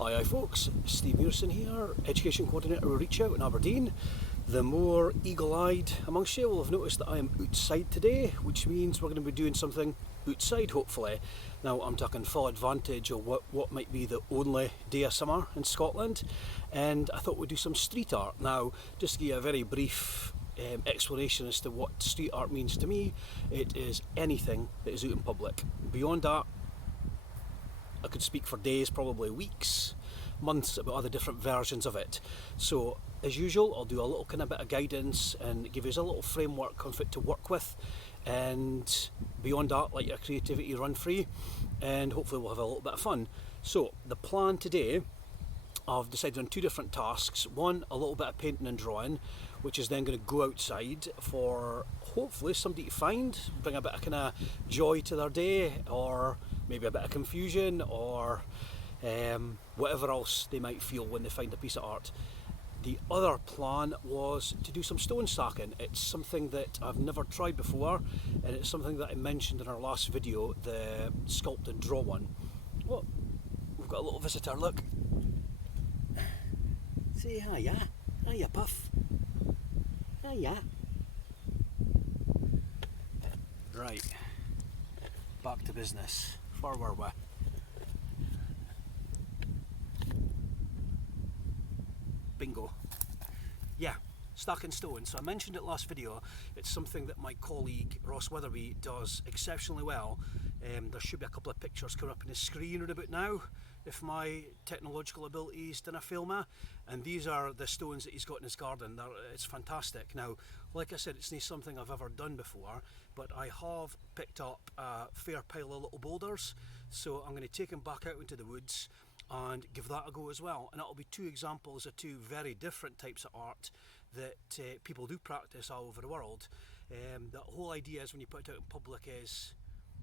Hi folks, Steve Mearson here, Education Coordinator with Reach Out in Aberdeen. The more eagle-eyed amongst you will have noticed that I am outside today, which means we're going to be doing something outside hopefully. Now I'm taking full advantage of what might be the only day of summer in Scotland, and I thought we'd do some street art. Now just to give you a very brief explanation as to what street art means to me, it is anything that is out in public. Beyond that, I could speak for days, probably weeks, months about other different versions of it. So as usual, I'll do a little kind of bit of guidance and give you a little framework on it to work with, and beyond that, let your creativity run free, and hopefully we'll have a little bit of fun. So the plan today, I've decided on two different tasks. One, a little bit of painting and drawing, which is then going to go outside for hopefully somebody to find, bring a bit of kind of joy to their day, or maybe a bit of confusion, or whatever else they might feel when they find a piece of art. The other plan was to do some stone stacking. It's something that I've never tried before, and it's something that I mentioned in our last video, the sculpt and draw one. Oh, we've got a little visitor, look. Say hiya. Hiya, Puff. Hiya. Right, back to business. Where were we? Bingo. Yeah, stacking stone. So I mentioned it last video. It's something that my colleague Ross Witherby does exceptionally well. There should be a couple of pictures coming up on the screen right about now, if my technological abilities didn't fail me. And these are the stones that he's got in his garden. It's fantastic. Now, like I said, it's not something I've ever done before, but I have picked up a fair pile of little boulders, so I'm going to take them back out into the woods and give that a go as well. And it'll be two examples of two very different types of art that people do practice all over the world. The whole idea is when you put it out in public is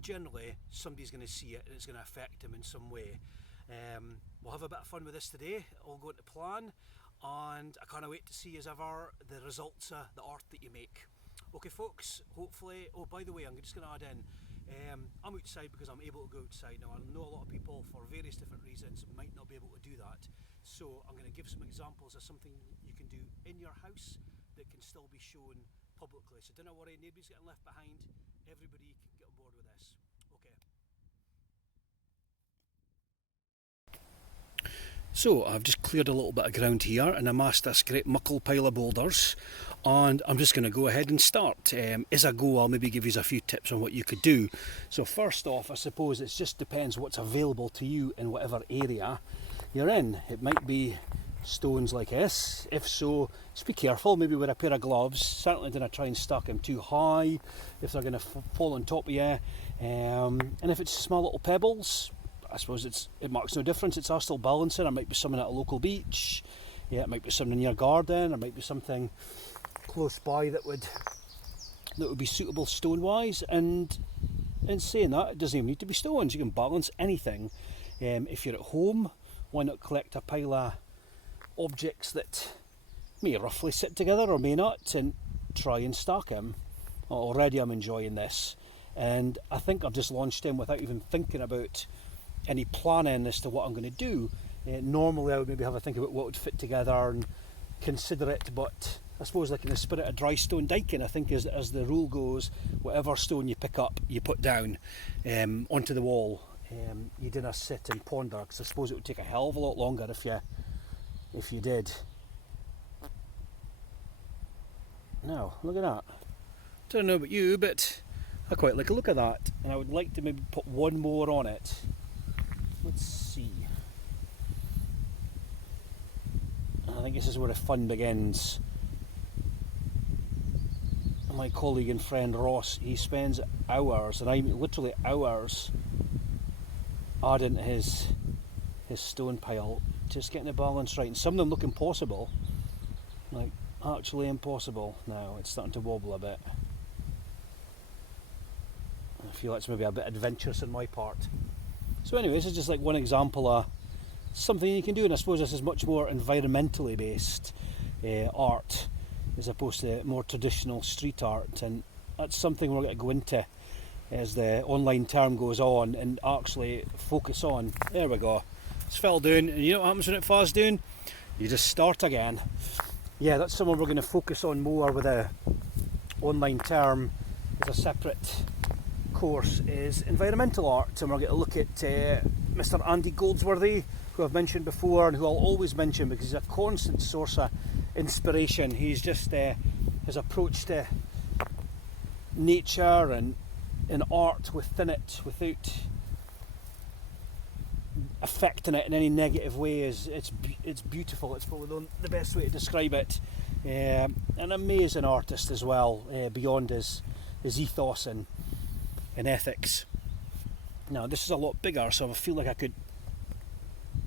generally somebody's going to see it and it's going to affect them in some way. We'll have a bit of fun with this today. I'll go into plan, and I can't wait to see as ever the results of the art that you make. Okay folks, hopefully, oh by the way, I'm just going to add in, I'm outside because I'm able to go outside. Now I know a lot of people for various different reasons might not be able to do that, so I'm going to give some examples of something you can do in your house that can still be shown publicly. So don't worry, nobody's getting left behind, everybody can get on board with this. Okay. So I've just cleared a little bit of ground here and amassed this great muckle pile of boulders, and I'm just going to go ahead and start. As I go, I'll maybe give you a few tips on what you could do. So first off, I suppose it just depends what's available to you in whatever area you're in. It might be stones like this. If so, just be careful, maybe with a pair of gloves. Certainly don't try and stack them too high if they're going to fall on top of you. And if it's small little pebbles, I suppose it marks no difference. It's all still balancing. It might be something at a local beach. Yeah, it might be something in your garden. It might be something close by that would be suitable stone wise. And in saying that, it doesn't even need to be stones. You can balance anything. If you're at home, why not collect a pile of objects that may roughly sit together or may not, and try and stack them. Already I'm enjoying this, and I think I've just launched in without even thinking about any planning as to what I'm going to do. Normally I would maybe have a think about what would fit together and consider it, but I suppose like in the spirit of dry stone diking, I think as the rule goes, whatever stone you pick up you put down onto the wall. You didn't sit and ponder, because I suppose it would take a hell of a lot longer if you did. Now look at that. Don't know about you, but I quite like a look at that, and I would like to maybe put one more on it. Let's see. I think this is where the fun begins. My colleague and friend Ross, he spends hours, and I mean literally hours, adding to his stone pile, just getting the balance right. And some of them look impossible, like actually impossible. Now it's starting to wobble a bit. I feel that's maybe a bit adventurous on my part. So anyways, it's just like one example of something you can do, and I suppose this is much more environmentally based art as opposed to more traditional street art, and that's something we're going to go into as the online term goes on and actually focus on. There we go. It's fell down, and you know what happens when it falls down? You just start again. Yeah, that's something we're going to focus on more with a online term as a separate course, is environmental art, and we're going to look at Mr. Andy Goldsworthy, who I've mentioned before and who I'll always mention because he's a constant source of inspiration. He's just his approach to nature and art within it, without affecting it in any negative way, it's beautiful. It's probably the best way to describe it. An amazing artist as well, beyond his ethos and ethics. Now this is a lot bigger, so I feel like I could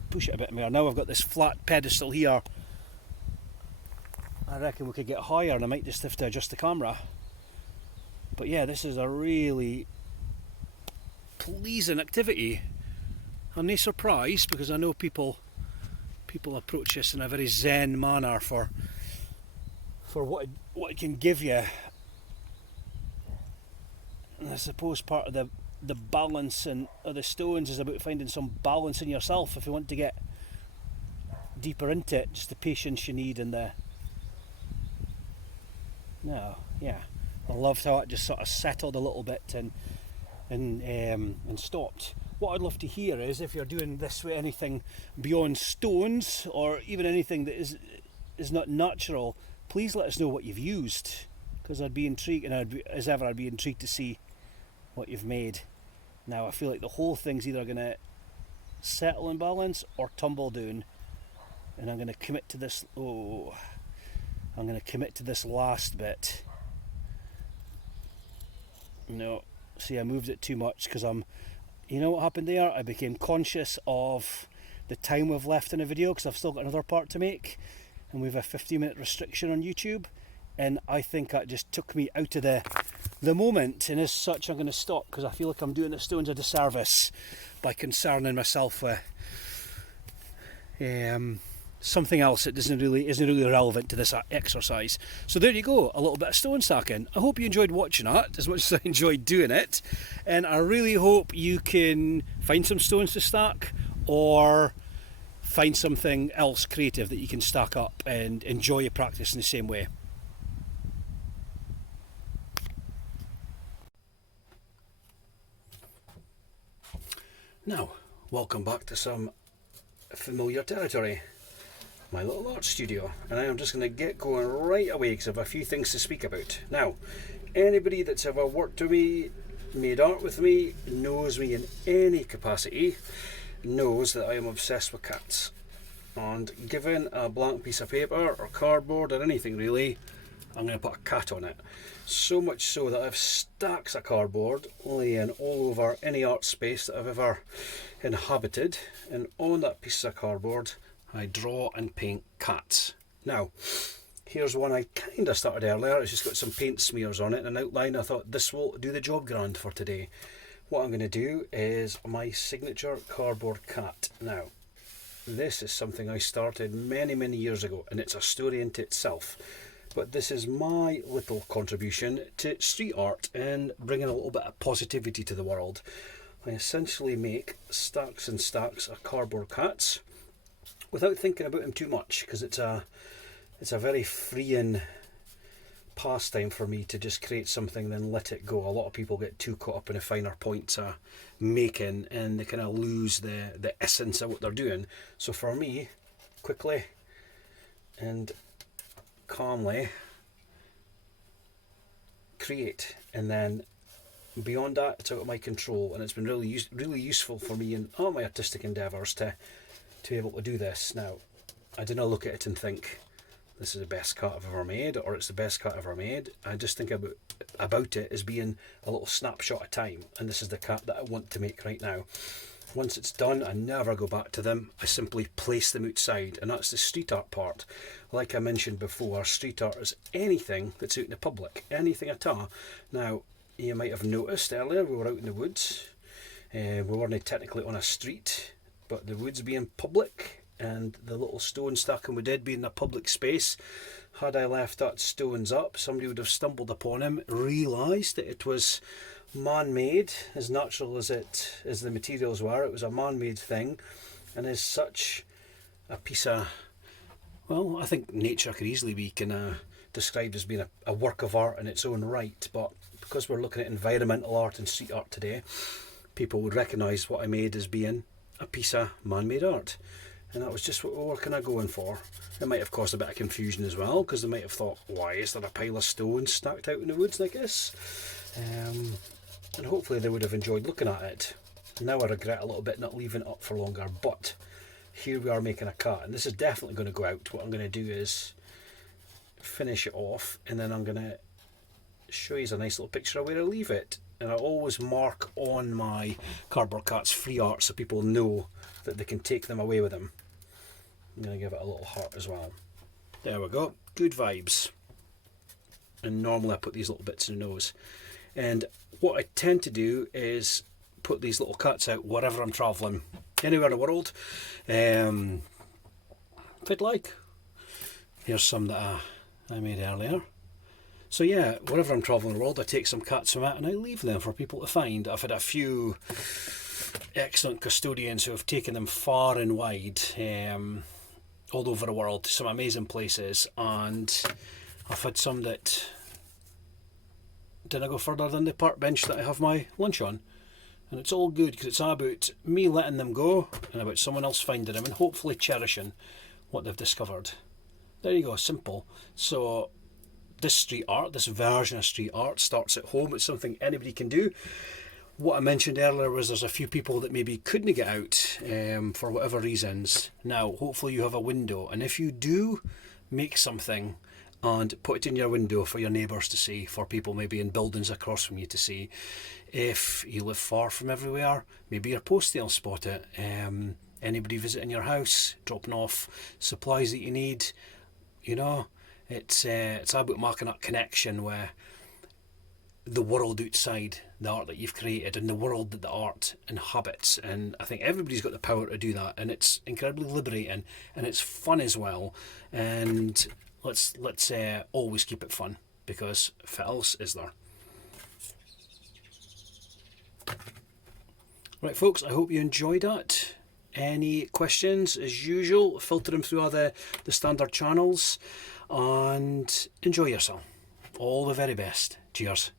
push it a bit more. Now I've got this flat pedestal here. I reckon we could get higher, and I might just have to adjust the camera. But yeah, this is a really pleasing activity. I'm not surprised, because I know people approach this in a very zen manner for what it can give you. And I suppose part of the balance of the stones is about finding some balance in yourself if you want to get deeper into it. Just the patience you need and I loved how it just sort of settled a little bit and stopped. What I'd love to hear is if you're doing this with anything beyond stones, or even anything that is not natural, please let us know what you've used, because I'd be intrigued, and I'd be intrigued to see what you've made. Now I feel like the whole thing's either going to settle in balance or tumble down, and I'm going to commit to this. I'm going to commit to this last bit. No, see, I moved it too much because you know what happened there? I became conscious of the time we've left in a video, because I've still got another part to make, and we have a 15-minute restriction on YouTube, and I think that just took me out of the moment, and as such I'm going to stop, because I feel like I'm doing the stones a disservice by concerning myself with something else that isn't really relevant to this exercise. So there you go, a little bit of stone stacking. I hope you enjoyed watching that as much as I enjoyed doing it, and I really hope you can find some stones to stack, or find something else creative that you can stack up and enjoy your practice in the same way. Now, welcome back to some familiar territory, my little art studio, and I am just going to get going right away because I have a few things to speak about. Now, anybody that's ever worked with me, made art with me, knows me in any capacity, knows that I am obsessed with cats. And given a blank piece of paper or cardboard or anything really, I'm going to put a cat on it. So much so that I have stacks of cardboard laying all over any art space that I've ever inhabited, and on that piece of cardboard I draw and paint cats. Now, here's one I kind of started earlier. It's just got some paint smears on it and an outline. I thought this will do the job grand for today. What I'm going to do is my signature cardboard cat. Now, this is something I started many years ago, and it's a story into itself. But this is my little contribution to street art and bringing a little bit of positivity to the world. I essentially make stacks and stacks of cardboard cats without thinking about them too much, because it's a very freeing pastime for me to just create something then let it go. A lot of people get too caught up in the finer points of making, and they kind of lose the essence of what they're doing. So for me, quickly and calmly create, and then beyond that it's out of my control, and it's been really useful for me in all my artistic endeavours to be able to do this. Now, I didn't look at it and think this is the best cat I've ever made, or it's the best cat I've ever made. I just think about it as being a little snapshot of time, and this is the cat that I want to make right now. Once it's done, I never go back to them. I simply place them outside, and that's the street art part. Like I mentioned before, street art is anything that's out in the public, anything at all. Now, you might have noticed earlier we were out in the woods. We weren't technically on a street, but the woods being public, and the little stone stacking we did being a public space. Had I left that stones up, somebody would have stumbled upon him, realised that it was man-made, as natural as the materials were. It was a man-made thing, and is such a piece of, well, I think nature could easily be kind of described as being a work of art in its own right, but because we're looking at environmental art and street art today, people would recognise what I made as being a piece of man-made art. And that was just what we were kind of going for. It might have caused a bit of confusion as well, because they might have thought, why is there a pile of stones stacked out in the woods like this? And hopefully they would have enjoyed looking at it. Now I regret a little bit not leaving it up for longer, but here we are making a cut, and this is definitely going to go out. What I'm going to do is finish it off, and then I'm going to show you a nice little picture of where I leave it. And I always mark on my cardboard cuts free art so people know that they can take them away with them. I'm going to give it a little heart as well. There we go, good vibes. And normally I put these little bits in the nose. And what I tend to do is put these little cuts out wherever I'm travelling, anywhere in the world. If I'd like. Here's some that I made earlier. So yeah, wherever I'm travelling the world, I take some cuts from it and I leave them for people to find. I've had a few excellent custodians who have taken them far and wide, all over the world, to some amazing places, and I've had some that didn't go further than the park bench that I have my lunch on. And it's all good because it's about me letting them go and about someone else finding them and hopefully cherishing what they've discovered. There you go, simple. So this street art, this version of street art, starts at home. It's something anybody can do. What I mentioned earlier was there's a few people that maybe couldn't get out for whatever reasons. Now, hopefully you have a window, and if you do make something and put it in your window for your neighbours to see, for people maybe in buildings across from you to see. If you live far from everywhere, maybe your postie will spot it. Anybody visiting your house, dropping off supplies that you need, you know, it's about marking that connection where the world outside the art that you've created and the world that the art inhabits. And I think everybody's got the power to do that, and it's incredibly liberating and it's fun as well. And let's always keep it fun, because what else is there? Right folks, I hope you enjoyed that. Any questions, as usual, filter them through the standard channels, and enjoy yourself. All the very best. Cheers.